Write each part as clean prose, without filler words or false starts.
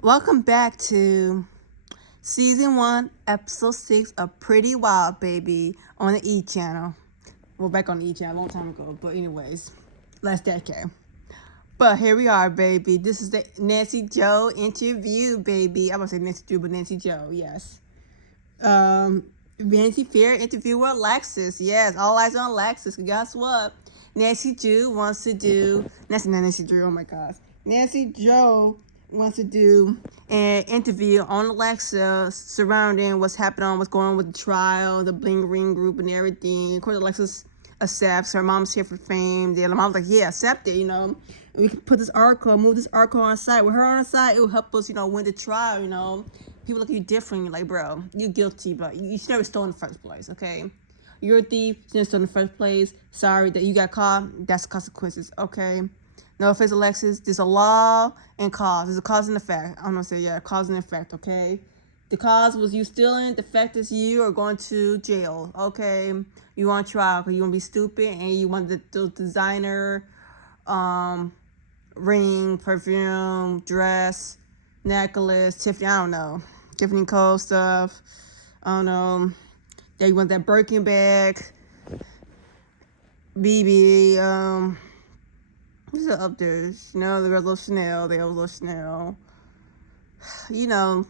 Welcome back to season 1, episode 6 of Pretty Wild Baby on the E channel. We're back on the E channel a long time ago, but anyways, last decade. But here we are, baby. This is the Nancy Joe interview, baby. I was gonna say Nancy Drew, but Nancy Joe, yes. Vanity Fair interview with Alexis. Yes, all eyes on Alexis. Guess what? Nancy Drew wants to do. Nancy Drew. Oh my gosh. Nancy Joe wants to do an interview on Alexa surrounding what's happening, what's going on with the trial, the Bling Ring group, and everything. Of course, Alexis accepts. Her mom's here for fame. The mom's like, yeah, accept it. We can put this article, move this article on site. With her on the site, it will help us, win the trial. People look at you different. You're like, bro, you're guilty, but you should never stole in the first place, okay? You're a thief. You never stole in the first place. Sorry that you got caught. That's the consequences, okay? No offense, Alexis. There's a law and cause. There's a cause and effect. I'm gonna say, yeah, cause and effect, okay? The cause was you stealing. The effect is you are going to jail, okay? You on trial because you want to be stupid and you want the designer ring, perfume, dress, necklace, Tiffany, I don't know. Tiffany Cole stuff. I don't know. Yeah, you want that Birkin bag. BB, what's up there? The little Chanel, the old little Chanel. The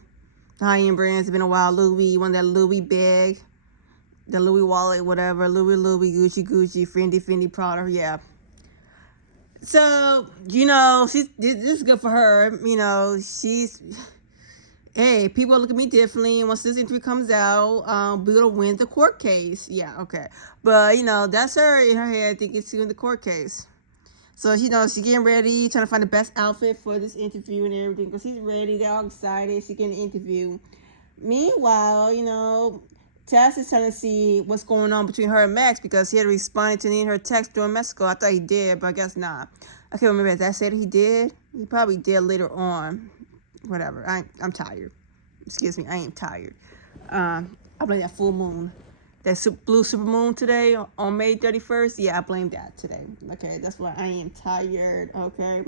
high-end brands have been a while. Louis, you want that Louis bag, the Louis wallet, whatever. Louis, Gucci, Fendi, Prada, yeah. So, this is good for her. Hey, people look at me differently. Once this interview comes out, we're going to win the court case. Yeah, okay. But, that's her in her head thinking she's in the court case. So, she's getting ready, trying to find the best outfit for this interview and everything. Because she's ready. They're all excited. She's getting an interview. Meanwhile, Tess is trying to see what's going on between her and Max because he had responded to me in her text during Mexico. I thought he did, but I guess not. I can't remember if that said he did. He probably did later on. Whatever. I'm tired. Excuse me. I ain't tired. I blame that full moon. That blue super moon today on May 31st. Yeah, I blame that today. Okay, that's why I am tired. Okay.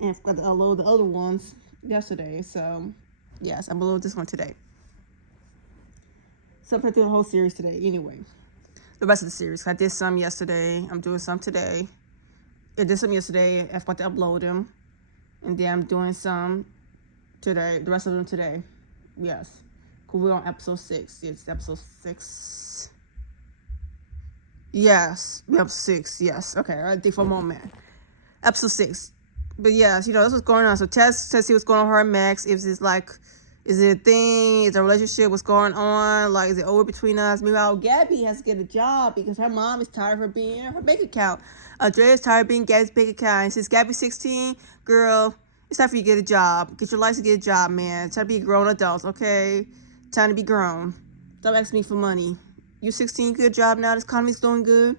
And I forgot to upload the other ones yesterday. So, yes, I uploaded this one today. So I'm going to do the whole series today anyway. The rest of the series. I did some yesterday. I'm doing some today. I did some yesterday. I forgot to upload them. And then I'm doing some today. The rest of them today. Yes. Because we're on episode 6. Yes, episode 6. Yes. Episode 6. Yes. Okay. I think for a moment. Episode 6. But yes, that's what's going on. So Tess see what's going on with her and Max. Is it a thing? Is a relationship? What's going on? Like, is it over between us? Meanwhile, Gabby has to get a job because her mom is tired of her being in her bank account. Andrea's tired of being Gabby's bank account. And since Gabby's 16, girl, it's time for you to get a job. Get your license, get a job, man. Try to be a grown adult, okay? Time to be grown. Stop asking me for money. You're 16, good job now. This economy's doing good.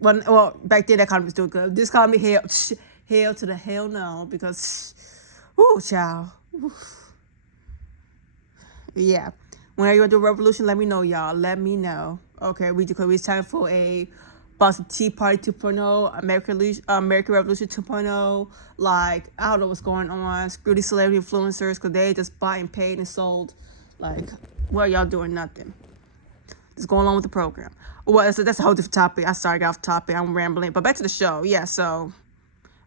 Well, back then that economy was doing good. This economy, hell to the hell no, because, child. Yeah. Whenever you want to do a revolution, let me know, y'all. Let me know. Okay, it's time for a Boston Tea Party 2.0, American Revolution 2.0. Like, I don't know what's going on. Screw these celebrity influencers because they just bought and paid and sold. Like, what are y'all doing? Nothing. Just going along with the program. Well, so that's a whole different topic. I started off topic. I'm rambling. But back to the show. Yeah, so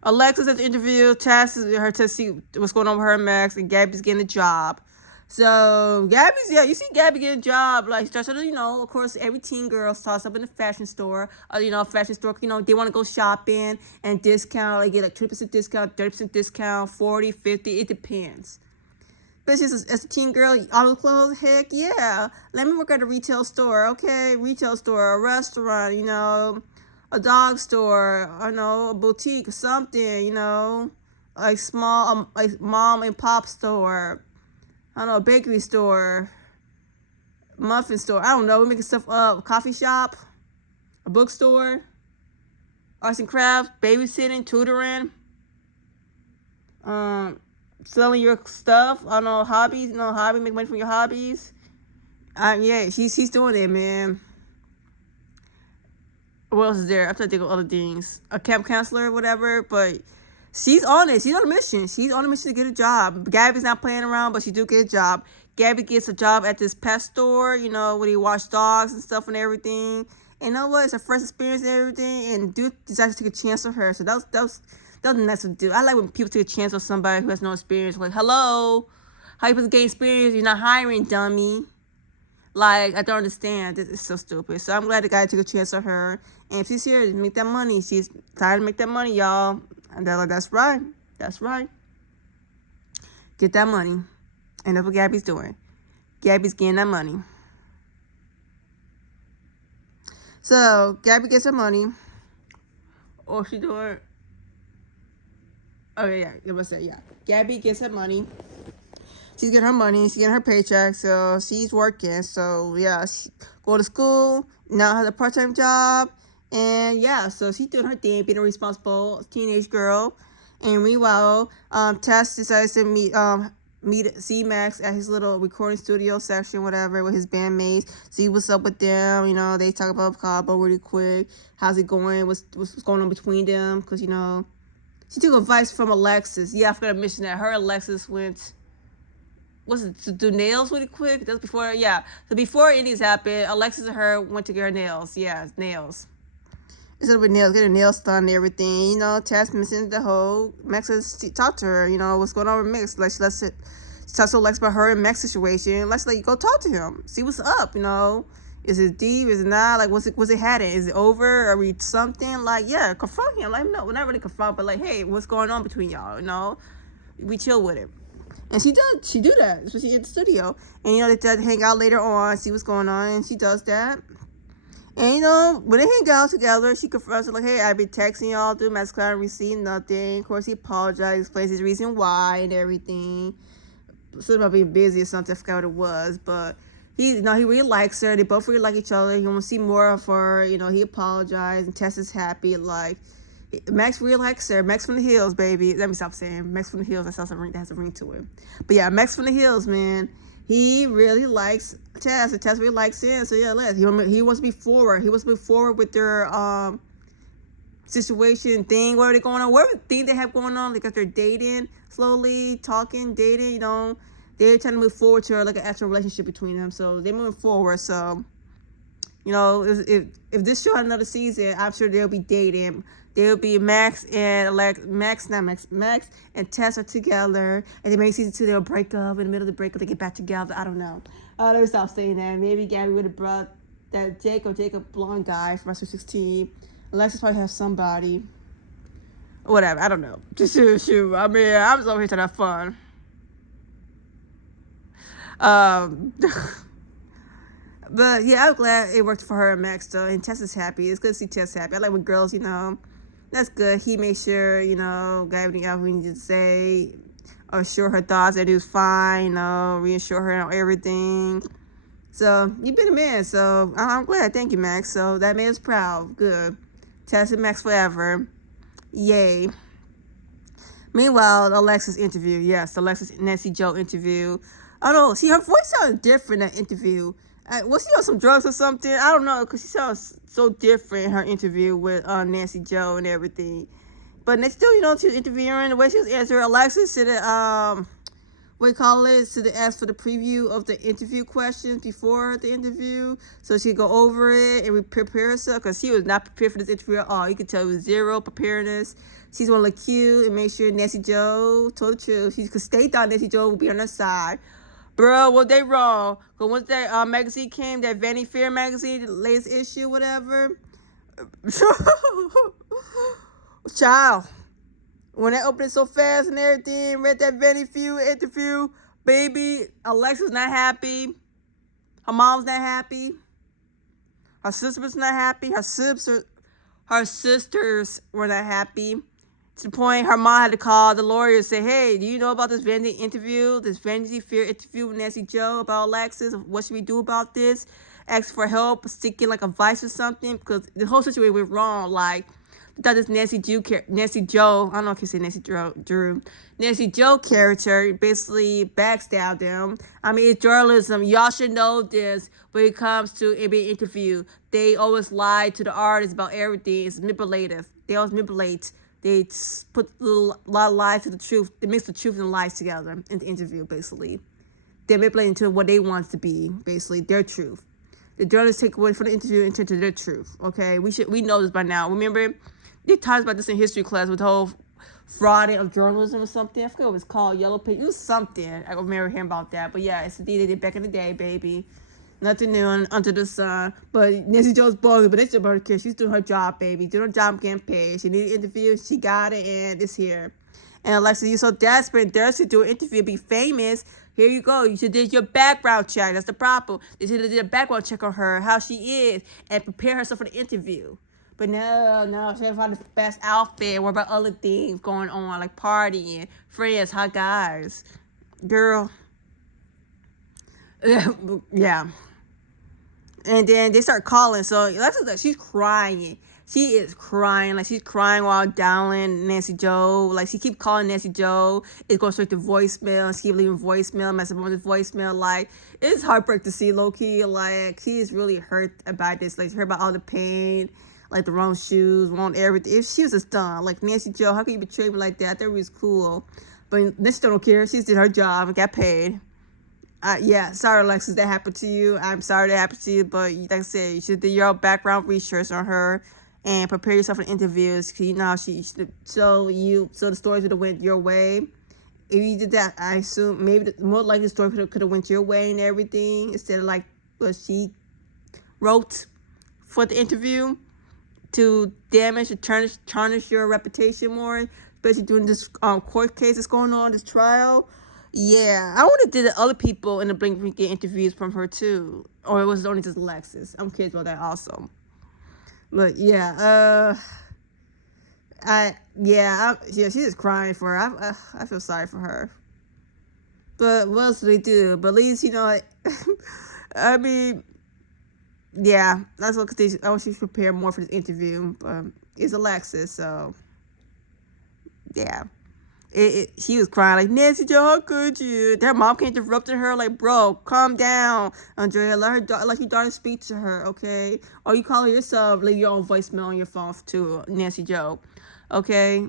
Alexis at the interview. Tess is her to see what's going on with her and Max. And Gabby's getting a job. So you see Gabby getting a job. Like, of course, every teen girl starts up in a fashion store. Fashion store, they want to go shopping and discount. They get like 20% discount, 30% discount, 40, 50. It depends. But as a teen girl, all the clothes, heck yeah. Let me work at a retail store, okay? Retail store, a restaurant, a dog store, a boutique, something, like small, like mom and pop store, a bakery store, muffin store, I don't know, we're making stuff up, coffee shop, a bookstore, arts and crafts, babysitting, tutoring, selling your stuff, hobbies, make money from your hobbies. Yeah, he's doing it, man. What else is there? I'm trying to think of other things. A camp counselor or whatever, but She's on it. She's on a mission. She's on a mission to get a job. Gabby's not playing around, but she do get a job. Gabby gets a job at this pet store, you know, where they wash dogs and stuff and everything. And you know what? It's a fresh experience and everything. And dude decided to take a chance on her. So that was nice to do. I like when people take a chance on somebody who has no experience. Like, hello, how you supposed to gain experience? You're not hiring, dummy. Like, I don't understand. This is so stupid. So I'm glad the guy took a chance on her. And if she's here to make that money, she's tired to make that money, y'all. And they're like, that's right. That's right. Get that money. And that's what Gabby's doing. Gabby's getting that money. So, Gabby gets her money. Oh, she doing... Oh, yeah. It was yeah. Gabby gets her money. She's getting her money. She's getting her paycheck. So, she's working. So, yeah. She go to school. Now has a part-time job. And, yeah. So, she's doing her thing. Being a responsible teenage girl. And meanwhile, Tess decides to see Max at his little recording studio section, whatever, with his bandmates. See what's up with them. You know, they talk about Cabo really quick. How's it going? What's going on between them? Because, you know, she took advice from Alexis. Yeah, I forgot to mention that. Her and Alexis went, to do nails really quick? That's before, yeah. So before any of this happened, Alexis and her went to get her nails. Yeah, nails. Instead of nails, get her nails done and everything. You know, Tess mentioned the whole Max has talked to her, you know, what's going on with Max. Like, she talks to Lex about her and Max's situation. Let's like go talk to him. See what's up, you know. Is it deep? Is it not? Like, what's it headed? Is it over? Are we something? Like, yeah, confront him. Like, no, we're not really confront, but like, hey, what's going on between y'all? You know? We chill with it. And she do that. So she in the studio. And you know, they does hang out later on, see what's going on, and she does that. And, you know, when they hang out together, she confronts her, like, hey, I've been texting y'all through Max Cloud and received nothing. Of course, he apologized, explains his reason why and everything. Something about being busy or something, I forgot what it was. But, he really likes her. They both really like each other. He wants to see more of her. You know, he apologized, and Tess is happy. Like, Max really likes her. Max from the Hills, baby. Let me stop saying Max from the Hills. That has a ring to it. But, yeah, Max from the Hills, man. He really likes Tess, and Tess really likes him. So yeah, he wants to be forward. He wants to be forward with their situation thing. What are they going on? Whatever thing they have going on, because they're dating slowly, talking, dating. You know, they're trying to move forward to like an actual relationship between them. So they're moving forward. So you know, if this show had another season, I'm sure they'll be dating. They'll be Max and Max and Tess are together, and then maybe season 2 they'll break up. In the middle of the breakup, they get back together. I don't know. Let me stop saying that. Maybe Gabby would have brought that Jacob blonde guy from Sweet 16. Alexis probably has somebody. Whatever. I don't know. Just shoot. I mean, I was over here to have fun. But yeah, I'm glad it worked for her and Max though, and Tess is happy. It's good to see Tess happy. I like when girls, you know, that's good. He made sure, you know, got everything out we needed to say, assure her thoughts that he was fine, you know, reassure her on everything. So you've been a man, so I'm glad. Thank you, Max. So that made us proud. Good. Tess and Max forever. Yay. Meanwhile, Alexis interview. Yes, Alexis Nancy Joe interview. I don't know. See, her voice sounded different in that interview. Was she on some drugs or something? I don't know, because she sounds so different in her interview with Nancy Joe and everything. But they still, you know, she was interviewing, the way she was answering. Alexis should have, should have asked for the preview of the interview questions before the interview, so she could go over it and prepare herself, because she was not prepared for this interview at all. You could tell it was zero preparedness. She's going to look cute and make sure Nancy Joe told the truth. She could stay down. Nancy Joe will be on her side. Bro, what they wrong? Because once that magazine came, that Vanity Fair magazine, the latest issue, whatever. Child. When they opened it so fast and everything, read that Vanity Fair interview, baby, Alexa's not happy. Her mom's not happy. Her sister's not happy. Her sisters were not happy. To the point, her mom had to call the lawyer and say, hey, do you know about this Vanity Fair interview with Nancy Joe about Alexis? What should we do about this? Ask for help, seeking like advice or something, because the whole situation went wrong. Like, I thought this Nancy Joe, I don't know if you say Nancy Joe character basically backstabbed them. I mean, it's journalism. Y'all should know this when it comes to a big interview. They always lie to the artists about everything. It's manipulative. They always manipulate They put a lot of lies to the truth. They mix the truth and lies together in the interview, basically. They manipulate into what they want it to be, basically, their truth. The journalists take away from the interview and turn to their truth, okay? We know this by now. Remember, they talked about this in history class with the whole Friday of journalism or something. I forget what it was called, Yellow Page. It was something. I remember hearing about that. But yeah, it's the thing they did back in the day, baby. Nothing new under the sun. But Nancy Joe's bogus, but it's about her kid. She's doing her job, baby. Doing her job, getting paid. She needed an interview. She got it, and it's here. And Alexa, you're so desperate and thirsty to do an interview, be famous. Here you go. You should do your background check. That's the problem. They should have did a background check on her, how she is, and prepare herself for the interview. But no, she found the best outfit. What about other things going on, like partying, friends, hot guys? Girl. Yeah. And then they start calling. So Alexa, she's crying. She is crying. Like, she's crying while dialing Nancy Joe. Like, she keep calling Nancy Joe. It's going straight to voicemail. She keep leaving voicemail, messing with the voicemail. Like, it's heartbreak to see, low-key. Like, she is really hurt about this. Like, hurt about all the pain. Like, the wrong shoes, wrong everything. If she was a stunt, like, Nancy Joe, how can you betray me like that? I thought it was cool. But Nancy Joe don't care. She did her job and got paid. Yeah, sorry, Alexis, that happened to you. I'm sorry that happened to you, but like I said, you should do your background research on her and prepare yourself for interviews, because you know how so the stories would have went your way. If you did that, I assume maybe more likely the story could have went your way and everything, instead of like what she wrote for the interview to damage or tarnish your reputation more, especially during this court case that's going on, this trial. Yeah, I would have did other people in the Blink get interviews from her too, or it was only just Alexis. I'm curious about that also. But yeah, she's just crying for her. I feel sorry for her. But what else do they do? But at least, you know, I mean, yeah, that's what she's prepared more for this interview. It's Alexis, so yeah. She was crying like, Nancy Joe, how could you? Their mom came interrupting her like, bro, calm down, Andrea. Let your daughter speak to her, okay? Or you call her yourself, leave your own voicemail on your phone to Nancy Joe, okay?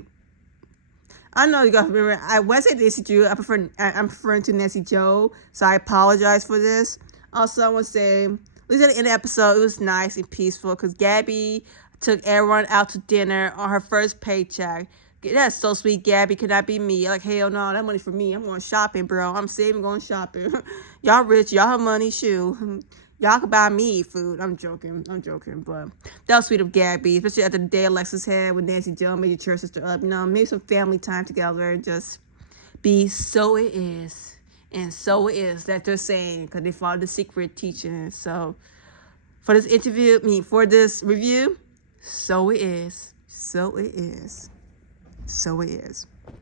I know you guys remember. When I say Nancy Joe, I'm referring to Nancy Joe, so I apologize for this. Also, I want to say, at least at the end of the episode, it was nice and peaceful because Gabby took everyone out to dinner on her first paycheck. That's so sweet, Gabby. Could that be me? Like, hell no, that money's for me. I'm going shopping, bro. I'm saving, going shopping. Y'all rich. Y'all have money, shoe. Y'all can buy me food. I'm joking. But that was sweet of Gabby, especially after the day Alexis had with Nancy Joe, made your church sister up. You know, maybe some family time together and just be so it is. And so it is that they're saying, because they followed the secret teaching. So for this for this review, so it is. So it is. So it is.